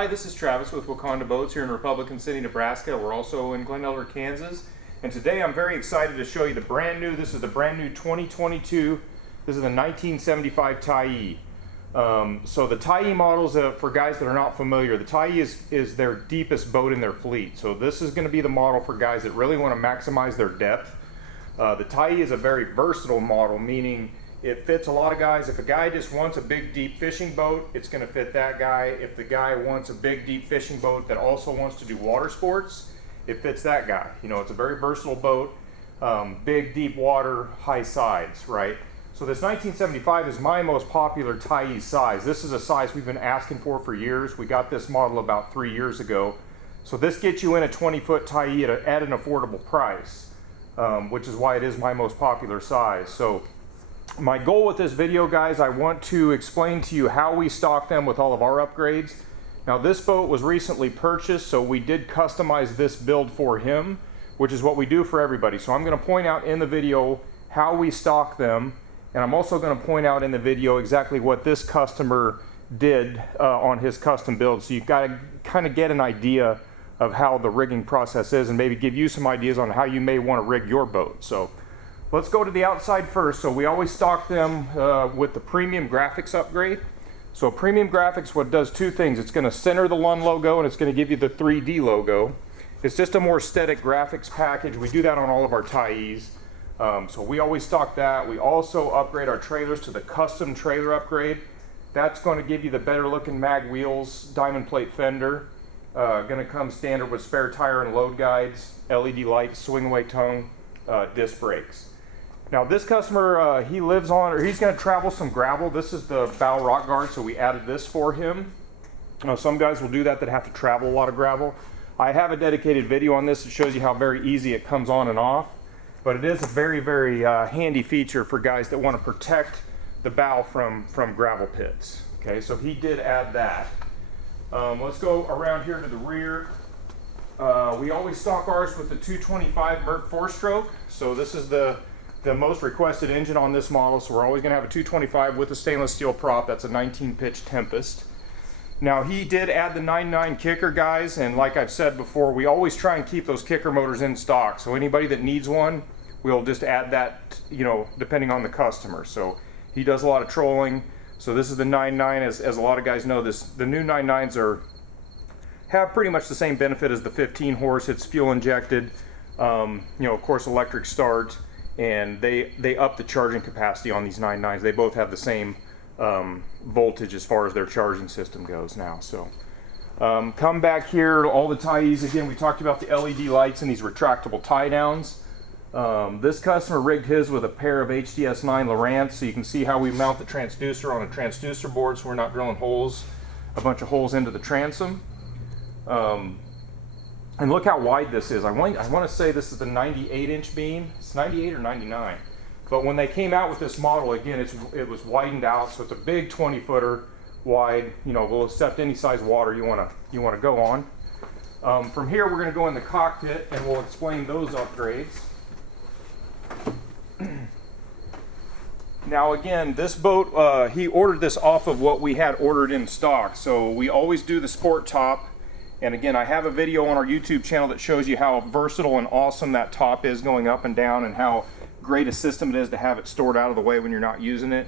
Hi, this is Travis with Waconda Boats here in Republican City, Nebraska. We're also in Glen Elder, Kansas. And today I'm very excited to show you the brand new, this is the brand new 2022, this is the 1975 Tyee. So the Tyee models, for guys that are not familiar, the Tyee is their deepest boat in their fleet. So this is going to be the model for guys that really want to maximize their depth. The Tyee is a very versatile model, meaning it fits a lot of guys. If a guy just wants a big deep fishing boat, it's going to fit that guy. If the guy wants a big deep fishing boat that also wants to do water sports, it fits that guy. You know, it's a very versatile boat, big deep water, high sides, right? So this 1975 is my most popular Tyee size. This is a size we've been asking for years. We got this model about 3 years ago. So this gets you in a 20-foot Tyee at an affordable price, which is why it is my most popular size. So my goal with this video, guys, I want to explain to you how we stock them with all of our upgrades. Now this boat was recently purchased, so we did customize this build for him, which is what we do for everybody. So I'm going to point out in the video how we stock them, and I'm also going to point out in the video exactly what this customer did on his custom build. So you've got to kind of get an idea of how the rigging process is and maybe give you some ideas on how you may want to rig your boat. So let's go to the outside first. So we always stock them with the premium graphics upgrade. So premium graphics, what does two things. It's going to center the Lund logo and it's going to give you the 3D logo. It's just a more aesthetic graphics package. We do that on all of our Tyees. So we always stock that. We also upgrade our trailers to the custom trailer upgrade. That's going to give you the better looking mag wheels, diamond plate fender. Going to come standard with spare tire and load guides, LED lights, swing away tongue, disc brakes. Now this customer, he lives on, or he's going to travel some gravel. This is the bow rock guard, so we added this for him. Some guys will do that have to travel a lot of gravel. I have a dedicated video on this that shows you how very easy it comes on and off. But it is a very, very handy feature for guys that want to protect the bow from gravel pits. Okay, so he did add that. Let's go around here to the rear. We always stock ours with the 225 Merc 4-stroke. So this is the most requested engine on this model, so we're always going to have a 225 with a stainless steel prop. That's a 19-pitch Tempest. Now he did add the 9.9 kicker, guys, and like I've said before, we always try and keep those kicker motors in stock. So anybody that needs one, we'll just add that, you know, depending on the customer. So he does a lot of trolling. So this is the 9.9, as a lot of guys know. The new 9.9s have pretty much the same benefit as the 15 horse. It's fuel injected, you know, of course electric start. And they up the charging capacity on these 9.9s. They both have the same voltage as far as their charging system goes now. So come back here, all the Tyees. Again, we talked about the LED lights and these retractable tie downs. This customer rigged his with a pair of HDS 9 Lowrance, so you can see how we mount the transducer on a transducer board, so we're not drilling a bunch of holes into the transom. And look how wide this is. I want to say this is the 98-inch beam. It's 98 or 99. But when they came out with this model, again, it was widened out, so it's a big 20-footer wide. You know, will accept any size water you want to go on. From here, we're going to go in the cockpit, and we'll explain those upgrades. Now, again, this boat, he ordered this off of what we had ordered in stock. So we always do the sport top. And again, I have a video on our YouTube channel that shows you how versatile and awesome that top is going up and down, and how great a system it is to have it stored out of the way when you're not using it.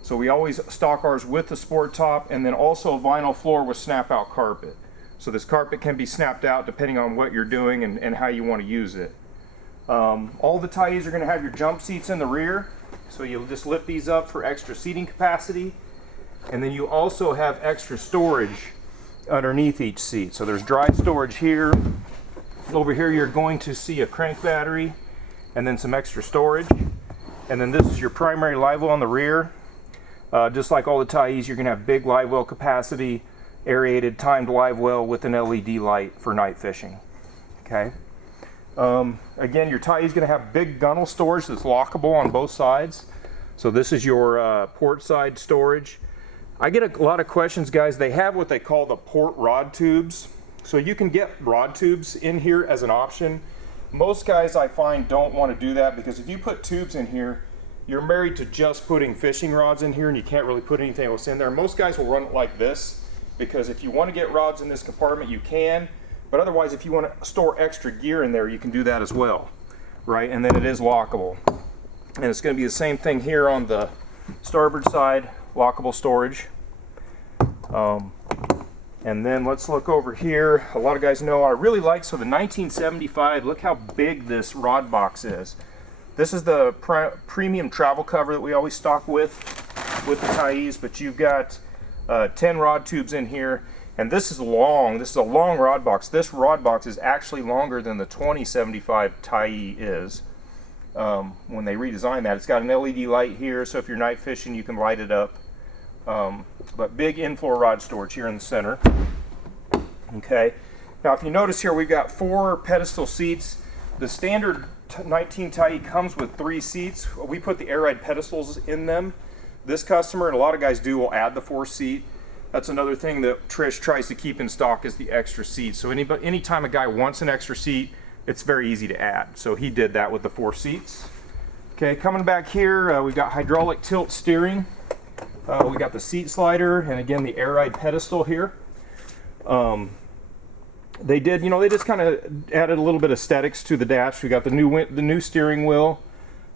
So we always stock ours with the sport top, and then also a vinyl floor with snap out carpet. So this carpet can be snapped out depending on what you're doing and how you want to use it. All the Tyees are going to have your jump seats in the rear. So you'll just lift these up for extra seating capacity. And then you also have extra storage underneath each seat. So there's dry storage here. Over here you're going to see a crank battery and then some extra storage. And then this is your primary live well on the rear. Just like all the Tyees, you're going to have big live well capacity, aerated, timed live well with an LED light for night fishing. Okay. Again, your Tyee is going to have big gunnel storage that's lockable on both sides. So this is your port side storage. I get a lot of questions, guys. They have what they call the port rod tubes. So you can get rod tubes in here as an option. Most guys, I find, don't want to do that, because if you put tubes in here, you're married to just putting fishing rods in here and you can't really put anything else in there. Most guys will run it like this, because if you want to get rods in this compartment, you can, but otherwise if you want to store extra gear in there, you can do that as well, right? And then it is lockable. And it's going to be the same thing here on the starboard side, lockable storage. And then let's look over here. A lot of guys know I really like, so the 1975, look how big this rod box is. This is the premium travel cover that we always stock with the Tyees, but you've got 10 rod tubes in here, and this is long. This is a long rod box. This rod box is actually longer than the 2075 Tyee is. When they redesigned that, it's got an LED light here, so if you're night fishing, you can light it up. But big in-floor rod storage here in the center. Okay, now if you notice here, we've got 4 pedestal seats. The standard 19 Tyee comes with 3 seats. We put the air ride pedestals in them. This customer, and a lot of guys do, will add the 4 seat. That's another thing that Trish tries to keep in stock, is the extra seat. So anytime a guy wants an extra seat, it's very easy to add. So he did that with the 4 seats. Okay, coming back here, we've got hydraulic tilt steering. We got the seat slider, and again the air ride pedestal here. They did, they just kind of added a little bit of aesthetics to the dash. We got the new steering wheel.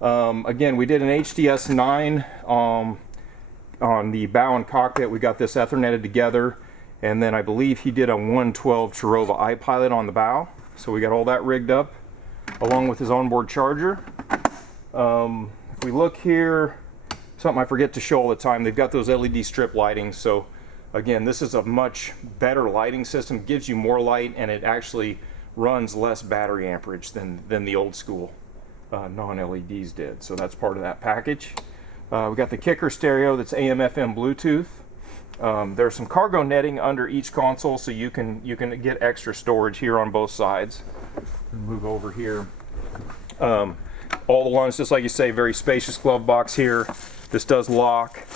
Again, we did an HDS 9 on the bow and cockpit. We got this Ethernetted together, and then I believe he did a 112 Chirova iPilot on the bow. So we got all that rigged up, along with his onboard charger. If we look here, something I forget to show all the time, they've got those LED strip lighting. So again, this is a much better lighting system, gives you more light, and it actually runs less battery amperage than the old school non-LEDs did. So that's part of that package. We got the kicker stereo that's AM FM Bluetooth. There's some cargo netting under each console, so you can get extra storage here on both sides. Move over here. All the ones, just like you say, very spacious glove box here. This does lock.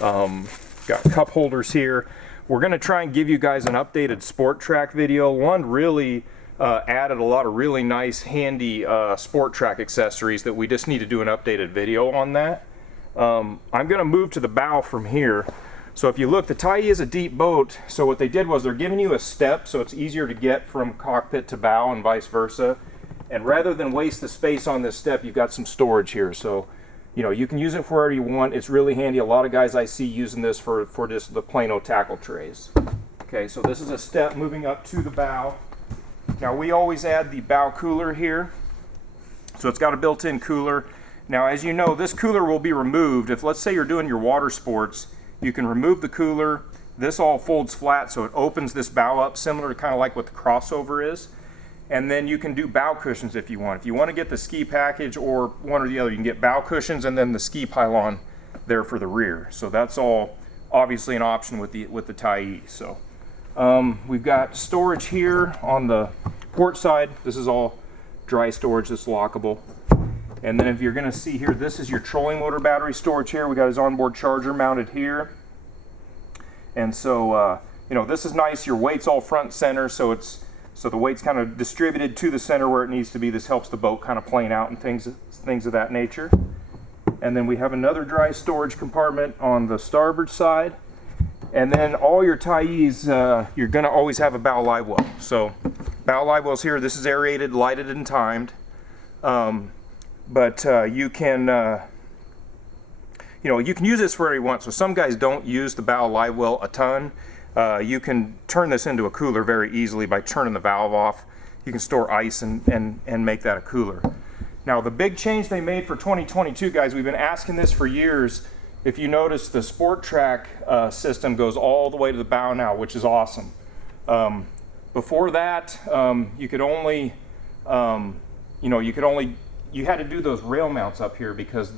Got cup holders here. We're going to try and give you guys an updated Sport Track video. Lund really added a lot of really nice, handy Sport Track accessories that we just need to do an updated video on that. I'm going to move to the bow from here. So if you look, the Tyee is a deep boat, so what they did was they're giving you a step so it's easier to get from cockpit to bow and vice versa. And rather than waste the space on this step, you've got some storage here. So you can use it for wherever you want. It's really handy. A lot of guys I see using this for just the plain old tackle trays. Okay, so this is a step moving up to the bow. Now we always add the bow cooler here. So it's got a built-in cooler. Now as you know, this cooler will be removed. If let's say you're doing your water sports, you can remove the cooler. This all folds flat, so it opens this bow up, similar to kind of like what the crossover is. And then you can do bow cushions if you want. If you want to get the ski package or one or the other, you can get bow cushions and then the ski pylon there for the rear. So that's all obviously an option with the Tyee. So we've got storage here on the port side. This is all dry storage that's lockable. And then if you're going to see here, this is your trolling motor battery storage here. We got his onboard charger mounted here. And so this is nice. Your weight's all front center, so the weight's kind of distributed to the center where it needs to be. This helps the boat kind of plane out and things of that nature. And then we have another dry storage compartment on the starboard side. And then all your Tyees, you're going to always have a bow live well. So bow live wells here. This is aerated, lighted, and timed. But you can you can use this for whatever you want. So some guys don't use the bow live well a ton. You can turn this into a cooler very easily by turning the valve off. You can store ice and make that a cooler. Now the big change they made for 2022, guys, we've been asking this for years. If you notice, the Sport Track system goes all the way to the bow now, which is awesome. Before that, you could only, you had to do those rail mounts up here because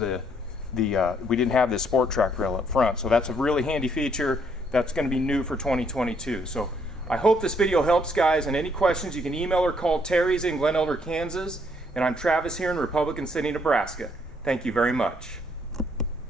we didn't have this Sport Track rail up front. So that's a really handy feature. That's going to be new for 2022. So I hope this video helps, guys. And any questions, you can email or call Terry's in Glen Elder, Kansas. And I'm Travis here in Republican City, Nebraska. Thank you very much.